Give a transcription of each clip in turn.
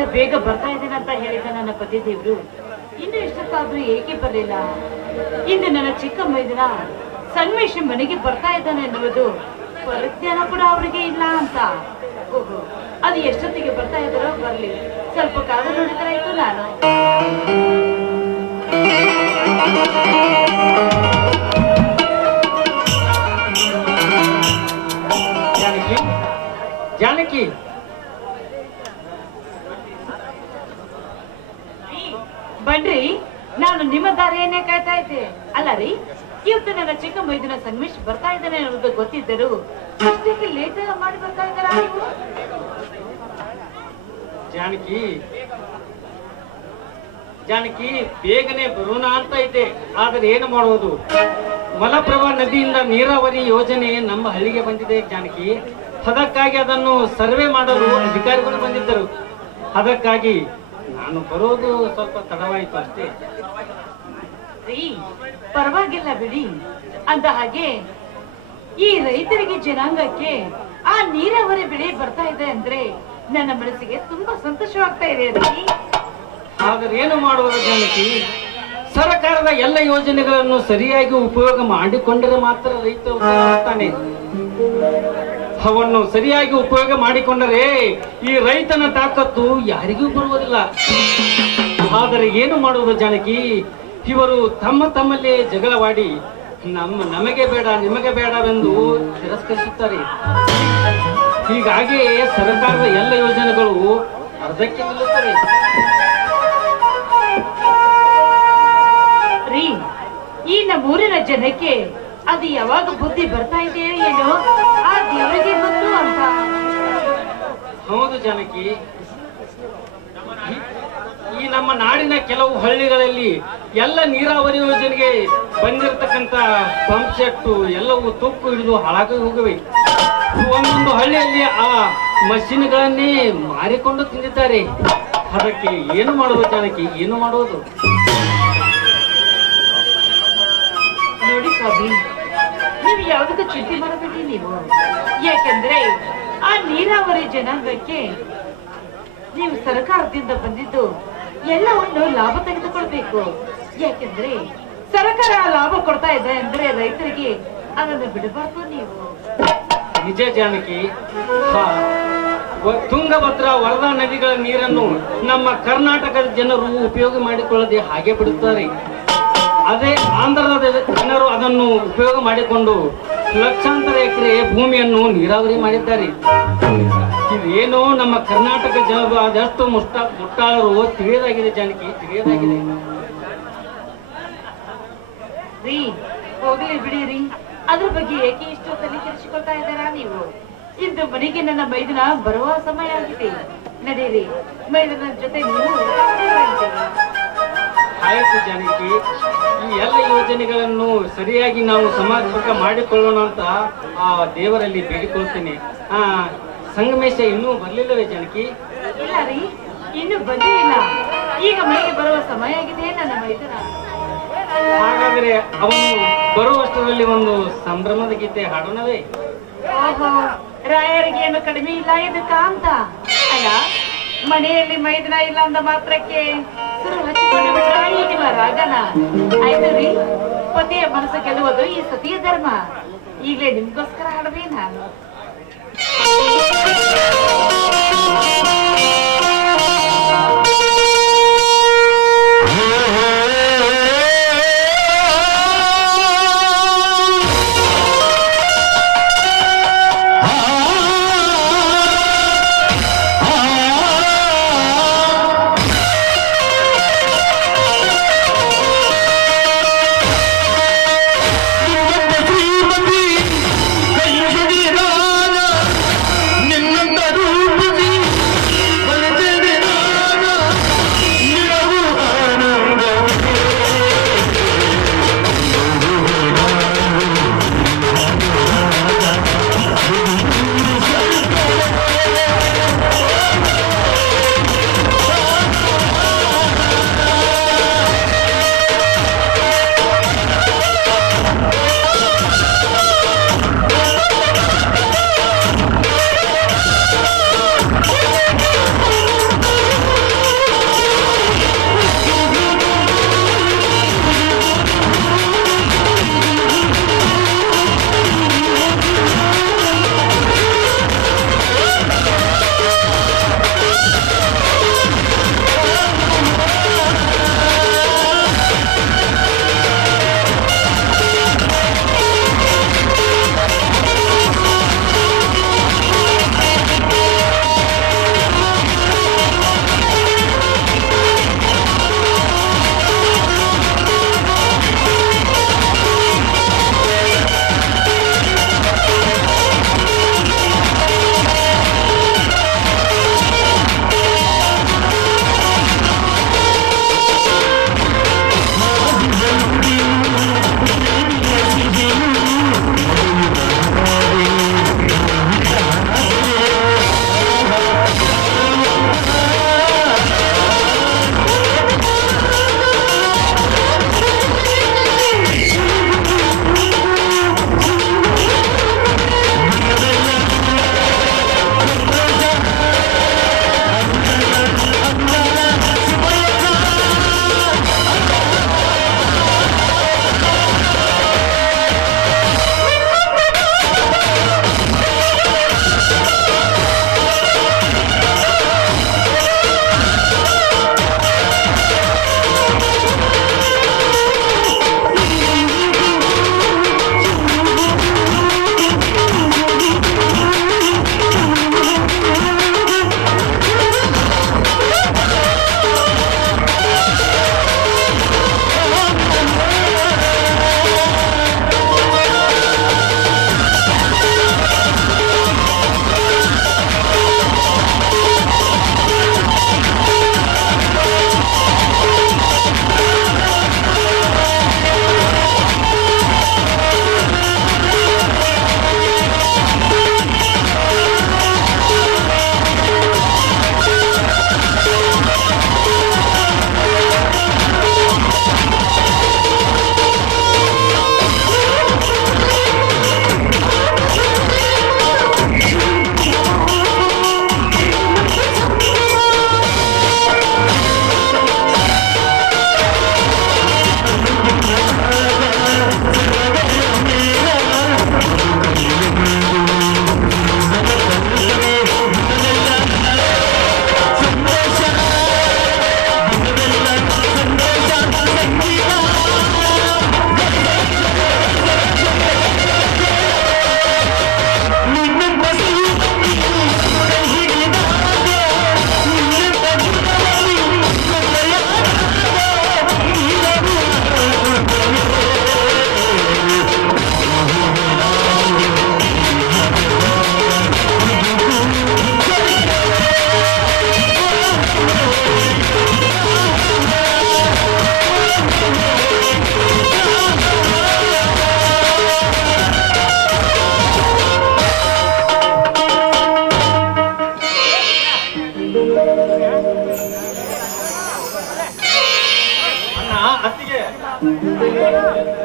ಊರಿನಿಂದ ಬೇಗ ಬರ್ತಾ ಇದ್ದೇನೆ ಅಂತ ಹೇಳಿದ ನನ್ನ ಪತಿ ದೇವರು ಇನ್ನು ಎಷ್ಟೊತ್ತಾದ್ರೂ ಏಕೆ ಬರಲಿಲ್ಲ. ಇಂದು ನನ್ನ ಚಿಕ್ಕ ಮೈದಿನ ಸಂಗಮೇಶ್ ಮನೆಗೆ ಬರ್ತಾ ಇದ್ದಾನೆ ಎನ್ನುವುದು ಪರಿಜ್ಞಾನ ಕೂಡ ಅವರಿಗೆ ಇಲ್ಲ ಅಂತ. ಓಹೋ, ಅದು ಎಷ್ಟೊತ್ತಿಗೆ ಬರ್ತಾ ಇದ್ದಾರೋ ಬರ್ಲಿ, ಸ್ವಲ್ಪ ಕಾದು ನೋಡಿದ್ರೆ ಆಯ್ತು. ನಾನು ಜಾನಕಿ, ಬನ್ರಿ, ನಾನು ನಿಮ್ಮ ದಾರಿಯನ್ನೇ ಕಾಯ್ತಾ ಇದ್ದೆ. ಅಲ್ಲ ರೀ, ಇವತ್ತು ನನ್ನ ಚಿಕ್ಕ ಮೈದಿನ ಸಂಗಮೇಶ್ ಬರ್ತಾ ಇದ್ದಾನೆ ಅನ್ನೋದು ಗೊತ್ತಿದ್ದರು ಅಷ್ಟಕ್ಕೆ ಲೇಟ್ ಮಾಡಿ ಬರ್ತಾ ಇದ್ದಾರಾ ನೀವು? ಜಾನಕಿ ಜಾನಕಿ, ಬೇಗನೆ ಬರೋಣ ಅಂತ ಇದೆ. ಆದರೆ ಏನು ಮಾಡುವುದು? ಮಲಪ್ರಭಾ ನದಿಯಿಂದ ನೀರಾವರಿ ಯೋಜನೆ ನಮ್ಮ ಹಳ್ಳಿಗೆ ಬಂದಿದೆ ಜಾನಕಿ. ಅದಕ್ಕಾಗಿ ಅದನ್ನು ಸರ್ವೆ ಮಾಡಲು ಅಧಿಕಾರಿಗಳು ಬಂದಿದ್ದರು. ಅದಕ್ಕಾಗಿ ನಾನು ಬರೋದು ಸ್ವಲ್ಪ ತಡವಾಯಿತು ಅಷ್ಟೇ. ಪರವಾಗಿಲ್ಲ ಬಿಡಿ. ಅಂದ ಹಾಗೆ ಈ ರೈತರಿಗೆ ಜನಾಂಗಕ್ಕೆ ಆ ನೀರಾವರಿ ಬೆಳೆ ಬರ್ತಾ ಇದೆ ಅಂದ್ರೆ ನನ್ನ ಮನಸ್ಸಿಗೆ ತುಂಬಾ ಸಂತೋಷವಾಗ್ತಾ ಇದೆ. ಆದರೆ ಏನು ಮಾಡುವುದು ಜಾನಕಿ? ಸರ್ಕಾರದ ಎಲ್ಲ ಯೋಜನೆಗಳನ್ನು ಸರಿಯಾಗಿ ಉಪಯೋಗ ಮಾಡಿಕೊಂಡರೆ ಮಾತ್ರ ರೈತ ಉದ್ಧಾರ. ಅವನ್ನು ಸರಿಯಾಗಿ ಉಪಯೋಗ ಮಾಡಿಕೊಂಡರೆ ಈ ರೈತನ ತಾಕತ್ತು ಯಾರಿಗೂ ಬರುವುದಿಲ್ಲ. ಆದರೆ ಏನು ಮಾಡುವುದು ಜಾನಕಿ? ಇವರು ತಮ್ಮಲ್ಲೇ ಜಗಳವಾಡಿ ನಮಗೆ ಬೇಡ ನಿಮಗೆ ಬೇಡವೆಂದು ತಿರಸ್ಕರಿಸುತ್ತಾರೆ. ಹೀಗಾಗಿ ಸರ್ಕಾರದ ಎಲ್ಲ ಯೋಜನೆಗಳು ಅರ್ಧಕ್ಕೆ ನಿಲ್ಲುತ್ತವೆ. ಈ ನಮ್ಮೂರಿನ ಜನಕ್ಕೆ ಅದು ಯಾವಾಗ ಬುದ್ಧಿ ಬರ್ತಾ ಇದೆಯೋ ಏನೋ ಆ ದೇವರಿಗೆ ಗೊತ್ತು ಅಂತ. ಹೌದು ಜಾನಕಿ, ಈ ನಮ್ಮ ನಾಡಿನ ಕೆಲವು ಹಳ್ಳಿಗಳಲ್ಲಿ ಎಲ್ಲ ನೀರಾವರಿ ಯೋಜನೆಗೆ ಬಂದಿರತಕ್ಕಂತ ಪಂಪ್ ಸೆಟ್ಟು ಎಲ್ಲವೂ ತುಕ್ಕು ಹಿಡಿದು ಹಾಳಾಗಿ ಹೋಗಿವೆ. ಒಂದೊಂದು ಹಳ್ಳಿಯಲ್ಲಿ ಆ ಮಷಿನ್ಗಳನ್ನೇ ಮಾರಿಕೊಂಡು ತಿಂದಿದ್ದಾರೆ. ಅದಕ್ಕೆ ಏನು ಮಾಡುವುದು ಜಾನಕಿ? ಏನು ಮಾಡುವುದು? ನೋಡಿ ಸ್ವಾಮಿ, ನೀವು ಯಾವುದಕ್ಕೂ ಚಿಂತೆ ಮಾಡಬೇಡಿ ನೀವು. ಯಾಕೆಂದ್ರೆ ಆ ನೀರಾವರಿ ಜನಾಂಗಕ್ಕೆ ನೀವು ಸರ್ಕಾರದಿಂದ ಬಂದಿದ್ದು ಎಲ್ಲವನ್ನು ಲಾಭ ತೆಗೆದುಕೊಳ್ಬೇಕು. ಯಾಕೆಂದ್ರೆ ಸರ್ಕಾರ ಲಾಭ ಕೊಡ್ತಾ ಇದೆ ಅಂದ್ರೆ ರೈತರಿಗೆ ಅದನ್ನು ಬಿಡಬಾರ್ದು ನೀವು. ನಿಜ ಜಾನಕಿ, ತುಂಗಭದ್ರಾ ವರದಾ ನದಿಗಳ ನೀರನ್ನು ನಮ್ಮ ಕರ್ನಾಟಕದ ಜನರು ಉಪಯೋಗ ಮಾಡಿಕೊಳ್ಳದೆ ಹಾಗೆ ಬಿಡುತ್ತಾರೆ. ಅದೇ ಆಂಧ್ರದ ಜನರು ಅದನ್ನು ಉಪಯೋಗ ಮಾಡಿಕೊಂಡು ಲಕ್ಷಾಂತರ ಎಕರೆ ಭೂಮಿಯನ್ನು ನೀರಾವರಿ ಮಾಡಿದ್ದಾರೆ. ಇದೇನೋ ನಮ್ಮ ಕರ್ನಾಟಕ ಜನರು ಅದಷ್ಟು ಮುಟ್ಟಾಳರು ತಿಳಿಯದಾಗಿದೆ ಜಾನಕಿ, ತಿಳಿಯದಾಗಿದೆ. ಹೋಗ್ಲಿ ಬಿಡಿರಿ, ಅದ್ರ ಬಗ್ಗೆ ಏಕೆ ಇಷ್ಟು ತಲೆ ಕೆಡಿಸಿಕೊಳ್ತಾ ಇದ್ದಾರಾ ನೀವು? ಇಂದು ಮನೆಗೆ ನನ್ನ ಮೈದನ ಬರುವ ಸಮಯ ಆಗಿದೆ. ನಡೀರಿ, ಮೈದನ ಜೊತೆ ನೀವು ಆಯ್ತು ಜಾನಕಿ, ಈ ಎಲ್ಲ ಯೋಜನೆಗಳನ್ನು ಸರಿಯಾಗಿ ನಾವು ಸಮರ್ಪಕ ಮಾಡಿಕೊಳ್ಳೋಣ ಅಂತ ಆ ದೇವರಲ್ಲಿ ಬೇಡಿಕೊಳ್ತೇನೆ. ಸಂಗಮೇಶ ಇನ್ನೂ ಬರ್ಲಿಲ್ಲವೇ ಜಾನಕಿ? ಇಲ್ಲ ರೀ, ಇನ್ನು ಬಂದೇ ಇಲ್ಲ. ಈಗ ಮನೆಗೆ ಬರುವ ಸಮಯ ಆಗಿದೆ ನನ್ನ ಮೈದನ. ಹಾಗಾದ್ರೆ ಅವನು ಬರುವಷ್ಟರಲ್ಲಿ ಒಂದು ಸಂಭ್ರಮದ ಗೀತೆ ಹಾಡೋಣವೇ? ಓಹೋ, ರಾಯರಿಗೆ ಏನು ಕಡಿಮೆ ಇಲ್ಲ ಇದಕ್ಕ ಅಂತ ಅಲ್ಲ. ಮನೆಯಲ್ಲಿ ಮೈದನ ಇಲ್ಲ ಅಂದ ಮಾತ್ರಕ್ಕೆ ಸುರು ಹಚ್ಚಿಕೊಂಡು ಬಿಟ್ರ ಈಗಿನ ರಾಗನ. ಆಯ್ತು ರೀ, ಪತಿಯ ಮನಸ್ಸು ಗೆಲ್ಲುವುದು ಈ ಸತಿಯ ಧರ್ಮ. ಈಗಲೇ ನಿಮ್ಗೋಸ್ಕರ ಹಾಡುವೆ ನಾನು.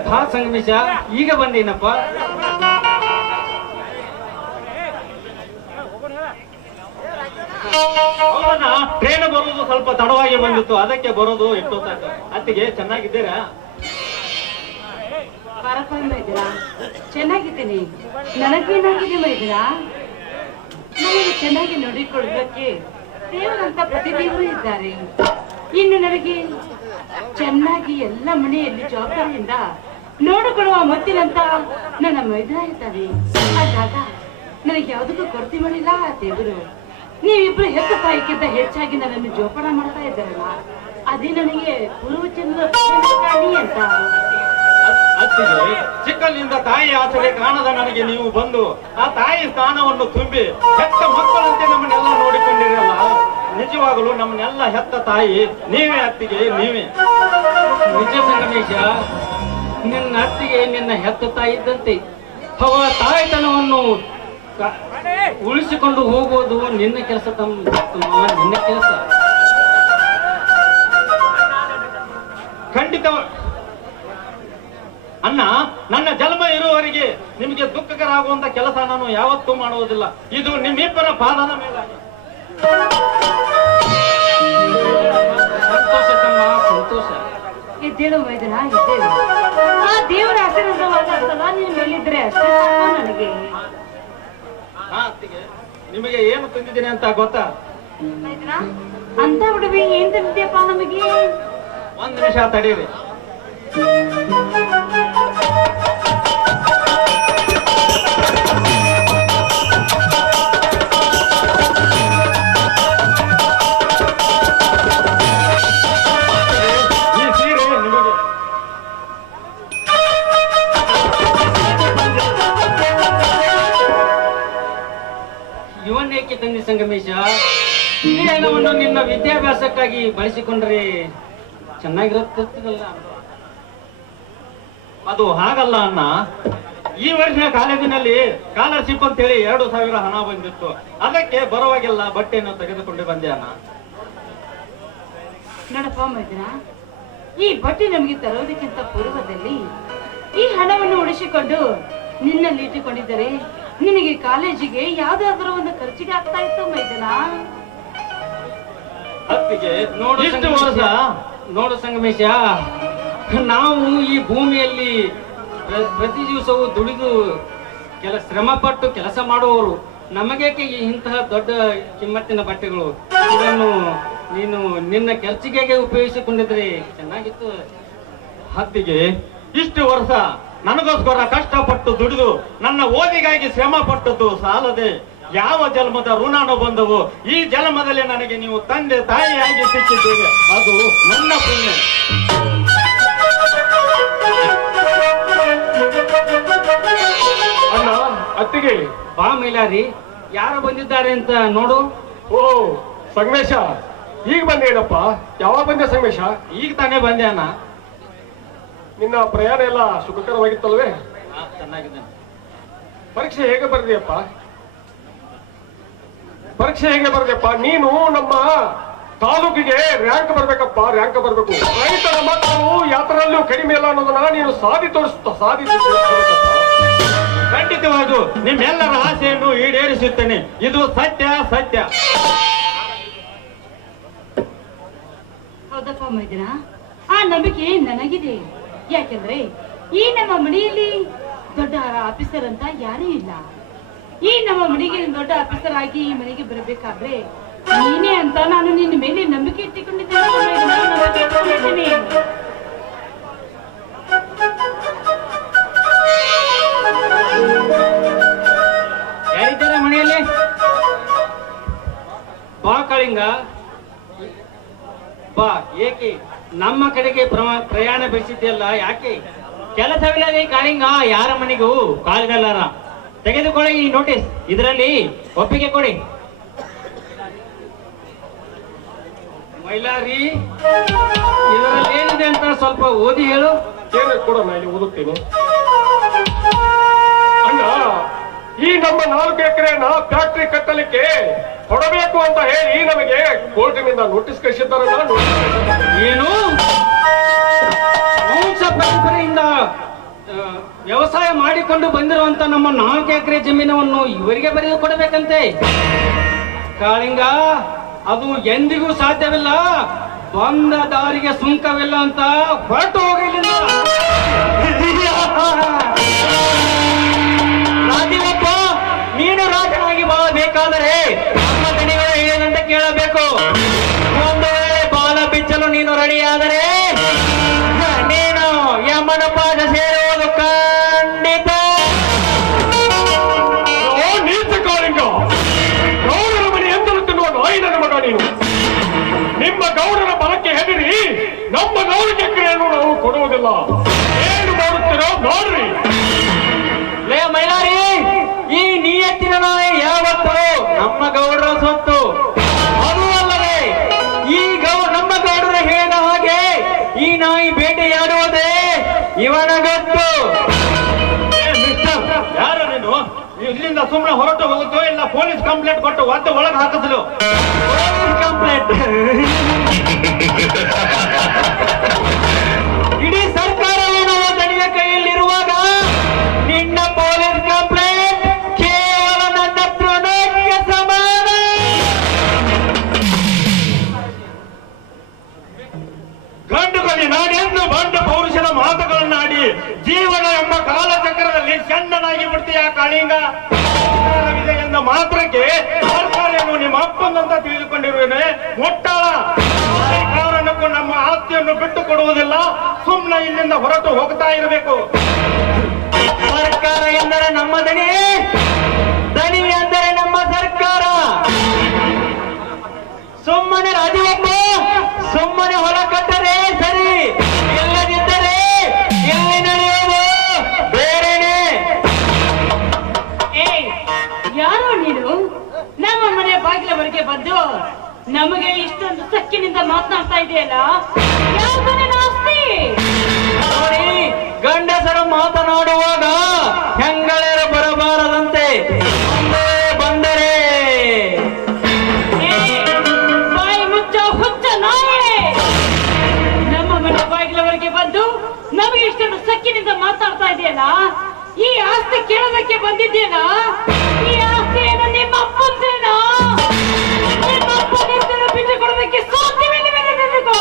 ಹಾ ಸಂಗಮೇಶ, ಈಗ ಬಂದೇನಪ್ಪ. ಟ್ರೈನ್ ಬರೋದು ಸ್ವಲ್ಪ ತಡವಾಗಿ ಬಂದಿತ್ತು, ಅದಕ್ಕೆ ಬರೋದು ಎಷ್ಟೊತ್ತಾಯ್ತು. ಅತ್ತಿಗೆ ಚೆನ್ನಾಗಿದ್ದೀರಾ? ಪಾರಪ್ಪ ಮೈದಿರಾ, ಚೆನ್ನಾಗಿದ್ದೀನಿ. ನನಗೇನಾಗಿದೆ ಮೈದಿರಾ? ನನಗೆ ಚೆನ್ನಾಗಿ ನೋಡಿಕೊಳ್ಳೋದಕ್ಕೆ ದೇವರಂತ ಪ್ರತಿದೇವರು ಇದ್ದಾರೆ. ಇನ್ನು ನನಗೆ ಚೆನ್ನಾಗಿ ಎಲ್ಲ ಮನೆಯಲ್ಲಿ ಜವಾಬ್ದಾರಿಯಿಂದ ನೋಡಿಕೊಳ್ಳುವ ಮುತ್ತಿನಂತ ನನ್ನ ಮೈದಿರ ಇದ್ದಾರೆ. ಅಂದಾಗ ನನಗೆ ಯಾವುದಕ್ಕೂ ಕೊರತೆ ಮಾಡಿಲ್ಲ ಆ ದೇವರು. ನೀವಿಬ್ರು ಹೆತ್ತ ತಾಯಿಗಿಂತ ಹೆಚ್ಚಾಗಿ ನನ್ನನ್ನು ಜೋಪಾನ ಮಾಡ್ತಾ ಇದ್ದಾರಲ್ಲ, ಅದೇ ನನಗೆ ಪೂರ್ವಜನ್ಮದ ಕಾಣಿ ಅಂತ. ಅತ್ತಿಗೆ, ಚಿಕ್ಕಲ್ಲಿಂದ ತಾಯಿ ಆಸರೆ ಕಾಣದ ನನಗೆ ನೀವು ಬಂದು ಆ ತಾಯಿ ಸ್ಥಾನವನ್ನು ತುಂಬಿ ಹೆತ್ತ ಮಕ್ಕಳಂತೆ ನಮ್ಮನ್ನೆಲ್ಲ ನೋಡಿಕೊಂಡಿರಲ್ಲ. ನಿಜವಾಗಲೂ ನಮ್ಮನ್ನೆಲ್ಲ ಹೆತ್ತ ತಾಯಿ ನೀವೇ ಅತ್ತಿಗೆ, ನೀವೇ. ನಿಜ ಸಂಗಮೇಶ, ನಿನ್ನ ಅತ್ತಿಗೆ ನಿನ್ನ ಹೆತ್ತ ತಾಯಿ ಇದ್ದಂತೆ. ಅವಳ ತಾಯಿತನವನ್ನು ಉಳಿಸಿಕೊಂಡು ಹೋಗುವುದು ನಿನ್ನ ಕೆಲಸ ನಿನ್ನ ಕೆಲಸ. ಖಂಡಿತ ಅಣ್ಣ, ನನ್ನ ಜನ್ಮ ಇರುವವರೆಗೆ ನಿಮಗೆ ದುಃಖಕರ ಆಗುವಂತ ಕೆಲಸ ನಾನು ಯಾವತ್ತೂ ಮಾಡುವುದಿಲ್ಲ. ಇದು ನಿಮ್ಮಿಬ್ಬರ ಪಾದದ ಮೇಲೆ. ಸಂತೋಷ ತಮ್ಮ, ಸಂತೋಷ. ಎದ್ದೇಳು ಮೈದನ, ಎದ್ದೇಳು. ಆ ದೇವರ ಆಶೀರ್ವಾದವಾದ ಸದಾ ನಿನ್ನ ಮೇಲಿದ್ರೆ ಅಷ್ಟೇ ಸಾಕು ನನಗೆ. ಹಾ ಅತ್ತಿಗೆ, ನಿಮಗೆ ಏನು ತಂದಿದ್ದೀನಿ ಅಂತ ಗೊತ್ತಾ? ಮೈದನ, ಅಂತ ಬಿಡುವೆ, ಏನ್ ತಂದಿದ್ಯಪ್ಪ ನಮಗೆ? ಒಂದ್ ನಿಮಿಷ ತಡೀರಿ. ಈ ಸೀರೆ ನಿಮಗೆ. ಇವನ್ನೇಕೆ ತಂದಿ ಸಂಗಮೇಶ? ಈ ಹಣವನ್ನು ನಿನ್ನ ವಿದ್ಯಾಭ್ಯಾಸಕ್ಕಾಗಿ ಬಳಸಿಕೊಂಡ್ರೆ ಚೆನ್ನಾಗಿರುತ್ತಲ್ಲ. ಅದು ಹಾಗಲ್ಲ ಅಣ್ಣ. ಈ ವರ್ಷ ಕಾಲೇಜಿನಲ್ಲಿ ಸ್ಕಾಲರ್ಶಿಪ್ ಅಂತೇಳಿ 2,000 ಹಣ ಬಂದಿತ್ತು. ಅದಕ್ಕೆ ಬರುವಾಗೆಲ್ಲ ಬಟ್ಟೆಯನ್ನು ತೆಗೆದುಕೊಂಡು ಬಂದೆ ಅಣ್ಣ. ನೋಡಪ್ಪ ಮೈದನ, ಈ ಬಟ್ಟೆ ನಮಗೆ ತರೋದಕ್ಕಿಂತ ಪೂರ್ವದಲ್ಲಿ ಈ ಹಣವನ್ನು ಉಳಿಸಿಕೊಂಡು ನಿನ್ನಲ್ಲಿ ಇಟ್ಟುಕೊಂಡಿದ್ದರೆ ನಿನಗೆ ಕಾಲೇಜಿಗೆ ಯಾವ್ದಾದ್ರೂ ಒಂದು ಖರ್ಚಿಗೆ ಆಗ್ತಾ ಇತ್ತು ಮೈದನ. ಅತ್ತಿಗೆ ನೋಡು ಇಷ್ಟು ಸಂಗಮೇಶ, ವರ್ಷ ನೋಡು ಸಂಗಮೇಶ, ನಾವು ಈ ಭೂಮಿಯಲ್ಲಿ ಪ್ರತಿ ದಿವಸವೂ ದುಡಿದು ಶ್ರಮಪಟ್ಟು ಕೆಲಸ ಮಾಡುವವರು. ನಮಗೇಕೆ ಇಂತಹ ದೊಡ್ಡ ಕಿಮ್ಮತ್ತಿನ ಬಟ್ಟೆಗಳು? ಇದನ್ನು ನೀನು ನಿನ್ನ ಖರ್ಚಿಗೆ ಉಪಯೋಗಿಸಿಕೊಂಡಿದ್ರೆ ಚೆನ್ನಾಗಿತ್ತು. ಅತ್ತಿಗೆ, ಇಷ್ಟು ವರ್ಷ ನನಗೋಸ್ಕರ ಕಷ್ಟಪಟ್ಟು ದುಡಿದು ನನ್ನ ಓದಿಗಾಗಿ ಶ್ರಮ ಪಟ್ಟದ್ದು ಸಾಲದೆ ಯಾವ ಜನ್ಮದ ಋಣಾನು ಬಂದವು. ಈ ಜನ್ಮದಲ್ಲಿ ನನಗೆ ನೀವು ತಂದೆ ತಾಯಿಯಾಗಿ ಸಿಕ್ಕಿದ್ದೇವೆ, ಅದು ನನ್ನ ಪುಣ್ಯ. ಅಣ್ಣ, ಅತ್ತಿಗೆ, ಬಾ ಮೈಲಾರಿ, ಯಾರು ಬಂದಿದ್ದಾರೆ ಅಂತ ನೋಡು. ಓ ಸಂಗಮೇಶ, ಈಗ ಬಂದೇನಪ್ಪ? ಯಾವಾಗ ಬಂದೆ ಸಂಗಮೇಶ? ಈಗ ತಾನೇ ಬಂದೆ ಅಣ್ಣ. ನಿನ್ನ ಪ್ರಯಾಣ ಎಲ್ಲ ಸುಖಕರವಾಗಿತ್ತಲ್ವೇ? ಚೆನ್ನಾಗಿದ್ದೇನೆ. ಪರೀಕ್ಷೆ ಹೇಗೆ ಬರ್ದಿಯಪ್ಪ? ಪರೀಕ್ಷೆ ಹೇಗೆ ಬರ್ದಿಯಪ್ಪ? ನೀನು ನಮ್ಮ ತಾಲೂಕಿಗೆ ರ್ಯಾಂಕ್ ಬರ್ಬೇಕಪ್ಪ, ರ್ಯಾಂಕ್ ಬರ್ಬೇಕು. ರೈತರ ಮಕ್ಕಳು ಯಾತರಲ್ಲೂ ಕಡಿಮೆ ಇಲ್ಲ ಅನ್ನೋದನ್ನ ನೀನು ಸಾಧಿಸಿ ಖಂಡಿತವಾಗೂ ನಿಮ್ಮೆಲ್ಲರ ಆಸೆಯನ್ನು ಈಡೇರಿಸುತ್ತೇನೆ. ಇದು ಸತ್ಯ, ಸತ್ಯ. ಹೌದಪ್ಪ ಮೈದನ, ಆ ನಂಬಿಕೆ ನನಗಿದೆ. ಯಾಕೆಂದ್ರೆ ಈ ನಮ್ಮ ಮನೆಯಲ್ಲಿ ದೊಡ್ಡ ಆಫೀಸರ್ ಅಂತ ಯಾರೂ ಇಲ್ಲ. ಈ ನಮ್ಮ ಮನೆಗೆ ದೊಡ್ಡ ಆಫೀಸರ್ ಆಗಿ ಈ ಮನೆಗೆ ಬರಬೇಕಾದ್ರೆ ನೀನೇ ಅಂತ ನಾನು ನಿನ್ನ ಮೇಲೆ ನಂಬಿಕೆ ಇಟ್ಟುಕೊಂಡಿದ್ದೇನೆ. ಯಾರಿದ್ದಾರೆ ಮನೆಯಲ್ಲಿ? ಬಾ ಕಾಳಿಂಗ, ಬಾ. ಏಕೆ ನಮ್ಮ ಕಡೆಗೆ ಪ್ರಯಾಣ ಬೆಳೆಸಿದ್ಯಲ್ಲ, ಯಾಕೆ? ಕೆಲಸವಿಲ್ಲದೆ ಕಾಳಿಂಗ ಯಾರ ಮನೆಗೂ ಕಾಲಿಡಲಾರ. ತೆಗೆದುಕೊಳ್ಳಿ ಈ ನೋಟಿಸ್, ಇದರಲ್ಲಿ ಒಪ್ಪಿಗೆ ಕೊಡಿ. ಮೈಲಾರಿ, ಇದರಲ್ಲಿ ಏನಿದೆ ಅಂತ ಸ್ವಲ್ಪ ಓದಿ ಹೇಳು. ಏನು ಕೂಡ ನಾನು ಓದುತ್ತೇನೆ. ಅಣ್ಣ, ಈ ನಮ್ಮ 4 ಎಕರೆನ ಫ್ಯಾಕ್ಟರಿ ಕಟ್ಟಲಿಕ್ಕೆ ಕೊಡಬೇಕು ಅಂತ ಹೇಳಿ ನಮಗೆ ಕೋರ್ಟಿನಿಂದ ನೋಟಿಸ್ ಕಳಿಸಿದ್ದಾರಲ್ಲ. ಏನು? ವಂಶ ಪರಂಪರೆಯಿಂದ ವ್ಯವಸಾಯ ಮಾಡಿಕೊಂಡು ಬಂದಿರುವಂತ ನಮ್ಮ 4 ಎಕರೆ ಜಮೀನವನ್ನು ಇವರಿಗೆ ಬರೆದು ಕೊಡಬೇಕಂತೆ. ಕಾಳಿಂಗ, ಅದು ಎಂದಿಗೂ ಸಾಧ್ಯವಿಲ್ಲ. ಬಂದ ದಾರಿಗೆ ಸುಂಕವಿಲ್ಲ ಅಂತ ಹೊರಟು ಹೋಗಲಿಲ್ಲ. ರಾಜೀವಪ್ಪ, ನೀನು ರಾಜನಾಗಿ ಬಾಳಬೇಕಾದರೆ ನಮ್ಮ ದಣಿಗಳು ಹೇಳಿದಂತೆ ಕೇಳಬೇಕು. ಒಂದು ವೇಳೆ ಬಾಲ ಬಿಚ್ಚಲು ನೀನು ರೆಡಿಯಾದರೆ ನೀನು ಯಮನ ಪಾದ ಸೇರುವುದು ಖಂಡಿತ. ನೀಚ ಕಾಳಿಂಗ, ಗೌಡರ ಮನೆ ಎಂದಲು ತಿನ್ನುವ ನಾಯಿನ ಮಗ ನೀನು. ನಿಮ್ಮ ಗೌಡರ ಬಲಕ್ಕೆ ಹೆದರಿ ನಮ್ಮ 4 ಎಕರೆಯನ್ನು ನಾವು ಕೊಡುವುದಿಲ್ಲ. ಏನು ಮಾಡುತ್ತೀರೋ ನೋಡ್ರಿ. ಲೇ ಮೈಲಾರಿ, ಈ ನಿಯತ್ತಿನ ನಾಯಿ ಯಾವತ್ತು ನಮ್ಮ ಗೌಡರ ಸೊತ್ತು. ಅದು ಅಲ್ಲದೆ ಈ ನಮ್ಮ ಗೌಡರ ಹೇಳಿದ ಹಾಗೆ ಈ ನಾಯಿ ಬೇಟೆಯಾಡುವುದೇ ಇವನ ಗೊತ್ತು. ಯಾರು ನೀನು? ಇಲ್ಲಿಂದ ಸುಮ್ಮನೆ ಹೊರಟು ಹೋಗುತ್ತೋ ಇಲ್ಲ ಪೊಲೀಸ್ ಕಂಪ್ಲೇಂಟ್ ಕೊಟ್ಟು ಒದ್ದು ಒಳಗೆ ಹಾಕಿದ್ರು? ಕಂಪ್ಲೇಂಟ್ ಇಡೀ ಸರ್ಕಾರ ಎನ್ನುವ ದಣಿಯ ಕೈಯಲ್ಲಿರುವಾಗ ನಿನ್ನ ಪೊಲೀಸ್ ಕಂಪ್ಲೇಂಟ್ ಕೇವಲ ನನ್ನ ಪ್ರಣಯಕ್ಕೆ ಸಮಾನ. ಗಂಡುಗಳಿ ನಾನೆಂದು ಬಂಡ ಪೌರುಷನ ಮಾತುಗಳನ್ನಾಡಿ ಜೀವನ ಎಂಬ ಕಾಲಚಕ್ರದಲ್ಲಿ ಚಂಡನಾಗಿ ಬಿಡ್ತೀಯ ಕಾಳಿಂಗ. ಇದೆ ಎಂದ ಮಾತ್ರಕ್ಕೆ ಸರ್ಕಾರವನ್ನು ನಿಮ್ಮ ಅಪ್ಪನಂತ ತಿಳಿದುಕೊಂಡಿರುವೇನೆ ಮುಟ್ಟಾಳ. ಈ ಕಾರಣಕ್ಕೂ ನಮ್ಮ ಆಸ್ತಿಯನ್ನು ಬಿಟ್ಟು ಕೊಡುವುದಿಲ್ಲ. ಸುಮ್ಮನೆ ಇಲ್ಲಿಂದ ಹೊರಟು ಹೋಗ್ತಾ ಇರಬೇಕು. ಸರ್ಕಾರ ಎಂದರೆ ನಮ್ಮ ದಣಿ, ದಣಿ ಎಂದರೆ ನಮ್ಮ ಸರ್ಕಾರ. ಸುಮ್ಮನೆ ರಾಜೀವಪ್ಪ, ಸುಮ್ಮನೆ ಹೊಲ ಕಟ್ಟರೆ ಸರಿ, ಇಲ್ಲದಿದ್ದರೆ ಇಲ್ಲಿ ನಡೆಯುವುದು ಬೇರೆನೆ. ಯಾರೋ ನೀನು ನಮ್ಮ ಮನೆ ಬಾಗಿಲವರೆಗೆ ಬಂದು ನಮಗೆ ಇಷ್ಟೊಂದು ಸಕ್ಕಿನಿಂದ ಮಾತನಾಡ್ತಾ ಇದೆಯಲ್ಲ, ಯಾವ್ದು ನಿನ್ನ ಆಸ್ತಿ? ನೋಡಿ, ಗಂಡಸರು ಮಾತನಾಡುವಾಗ ಹೆಂಗಳೆಯರು ಬರಬಾರದಂತೆ. ಬಂದರೆ ಬಾಯಿ ಮುಚ್ಚ ಹುಚ್ಚ ನಾಯಿ, ನಮ್ಮ ಮನೆ ಬಾಗಿಲವರೆಗೆ ಬಂದು ನಮಗೆ ಇಷ್ಟೊಂದು ಸಕ್ಕಿನಿಂದ ಮಾತನಾಡ್ತಾ ಇದೆಯಲ್ಲ, ಈ ಆಸ್ತಿ ಕೇಳೋದಕ್ಕೆ ಬಂದಿದ್ಯೇನಾ? ಈ ಆಸ್ತಿ ಏನು ನಿಮ್ಮ ಅಪ್ಪಂದೇನಾ? ನಿಮ್ಮ ಅಪ್ಪನಿಂದ ಬಿಟ್ಟು ಕೊಡೋದಕ್ಕೆ ಸಾಧ್ಯವಿಲ್ಲವೇ ನಿನಗೂ?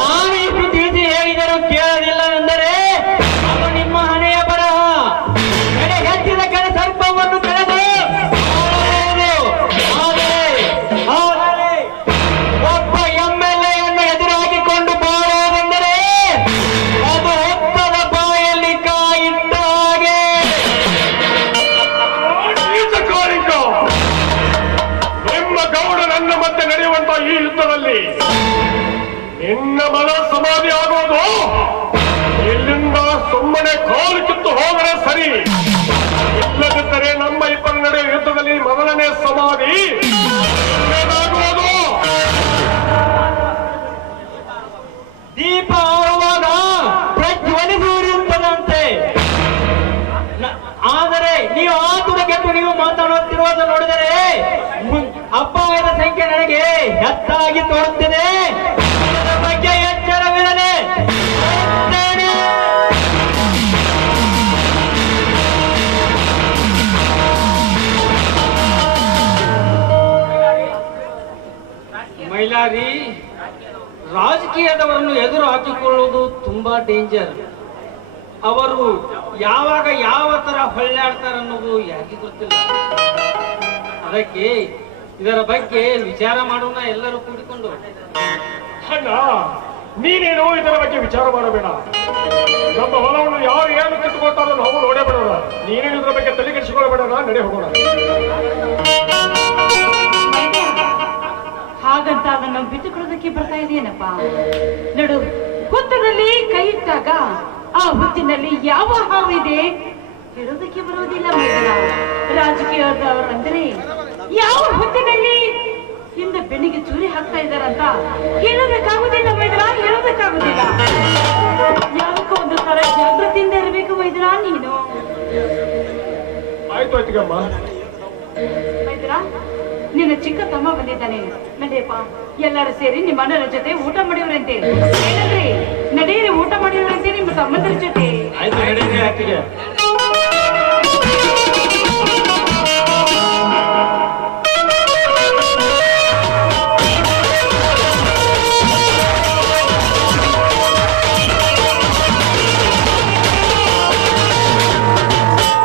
ನಾವಿಷ್ಟು ತಿಳಿಸಿ ಹೇಳಿದರೂ ಕೇಳಲಿಲ್ಲವೆಂದರೆ ಅದು ನಿಮ್ಮ ಹಣೆಯ ಬರಹ. ಎಡೆ ಹೆಚ್ಚಿದ ಕಡೆ ಸರ್ಪವನ್ನು ಕಳೆದು ಆದರೆ ಒಬ್ಬ MLA ಎದುರು ಹಾಕಿಕೊಂಡು ಬಾಳುವುದೆಂದರೆ ಅದು ಹೊತ್ತದ ಬಾಯಲ್ಲಿ ಕಾಯಿಟ್ಟ ಹಾಗೆ. ನೀಚ ಕಾಳಿಂಗ, ನಿಮ್ಮ ಗೌಡ ನನ್ನ ಮತ್ತೆ ನಡೆಯುವಂತ ಈ ಯುದ್ಧದಲ್ಲಿ ನಿನ್ನ ಮನ ಸಮಾಧಿ ಆಗೋದು. ಇಲ್ಲಿಂದ ಸುಮ್ಮನೆ ಕಾಲು ಕಿತ್ತು ಹೋದರೆ ಸರಿ, ಇಲ್ಲದಿದ್ದರೆ ನಮ್ಮ ಇಬ್ಬರ ನಡೆಯುವ ಯುದ್ಧದಲ್ಲಿ ಮೊದಲನೇ ಸಮಾಧಿ ಏನಾಗುವುದು? ದೀಪ ಆರುವಾಗ ಪ್ರಜ್ವಲಿಸುವುದಂತೆ. ಆದರೆ ನೀವು ಆತುರ ಕೆಟ್ಟು ನೀವು ಮಾತನಾಡುತ್ತಿರುವುದು ನೋಡಿದರೆ ಅಪಾಯದ ಸಂಖ್ಯೆ ನನಗೆ ಹೆಚ್ಚಾಗಿ ತೋರುತ್ತಿದೆ. ಅದರ ಬಗ್ಗೆ ಎಚ್ಚರವಿರಲಿ. ಮೈಲಾರಿ, ರಾಜಕೀಯದವರನ್ನು ಎದುರು ಹಾಕಿಕೊಳ್ಳುವುದು ತುಂಬಾ ಡೇಂಜರ್. ಅವರು ಯಾವಾಗ ಯಾವ ತರ ಹೊಳ್ಳೆಯಾಡ್ತಾರೆ ಅನ್ನೋದು ಯಾರಿಗೂ ಗೊತ್ತಿಲ್ಲ. ಅದಕ್ಕೆ ಇದರ ಬಗ್ಗೆ ವಿಚಾರ ಮಾಡೋಣ ಎಲ್ಲರೂ ಕೂಡಿಕೊಂಡು. ಅಣ್ಣ, ನೀನೇನು ಇದರ ಬಗ್ಗೆ ವಿಚಾರ ಮಾಡಬೇಡ. ನಮ್ಮ ಹೊಲವನ್ನು ಯಾರು ಏನು ಕಿತ್ತುಕೊಳ್ತಾರೋ ನಾವು ನೋಡೇ ಬಿಡೋಣ. ನೀನೇನು ಇದರ ಬಗ್ಗೆ ತಲೆ ಕೆಡಿಸಿಕೊಳ್ಳಬೇಡ. ನಡೆ ಹೋಗೋಣ. ಹಾಗಂತ ಅದನ್ನು ಬಿಟ್ಟುಕೊಡೋದಕ್ಕೆ ಬರ್ತಾ ಇದೆಯೇನಪ್ಪ? ನೋಡು, ಹುತ್ತದಲ್ಲಿ ಕೈ ಇಟ್ಟಾಗ ಆ ಹುತ್ತಿನಲ್ಲಿ ಯಾವ ಹಾವು ಇದೆ ಹೇಳೋದಕ್ಕೆ ಬರೋದಿಲ್ಲ ಮೈದನ. ರಾಜಕೀಯದವರಂದ್ರೆ ಯಾವ ಹುತ್ತಿನಲ್ಲಿ ಹಿಂದೆ ಬೆನ್ನಿಗೆ ಚೂರಿ ಹಾಕ್ತಾ ಇದ್ದಾರಂತ ಹೇಳೋದಕ್ಕಾಗುದಿಲ್ಲ ಮೈದನ, ಹೇಳೋದಕ್ಕಾಗುದಿಲ್ಲ. ಯಾವಕ್ಕೋ ಒಂದು ತರ ಜಾಗೃತಿಯಿಂದ ಇರಬೇಕು ಮೈದನ ನೀನು. ಆಯ್ತು ಆಯ್ತುಗಮ್ಮ. ಮೈದನ, ನಿನ್ನ ಚಿಕ್ಕ ತಮ್ಮ ಬಂದಿದ್ದಾನೆ. ನಡೆಯಪ್ಪ, ಎಲ್ಲರೂ ಸೇರಿ ನಿಮ್ಮ ಅಣ್ಣನ ಜೊತೆ ಊಟ ಮಾಡಿವ್ರಂತೆ. ಏನಂದ್ರೆ ನಡೀರಿ ಊಟ ಮಾಡಿದ್ರಂತೆ ನಿಮ್ಮ ಸಂಬಂಧರ ಜೊತೆ. ಆಯ್ತು ನಡೀರಿ ಅತ್ತಿಗೆ.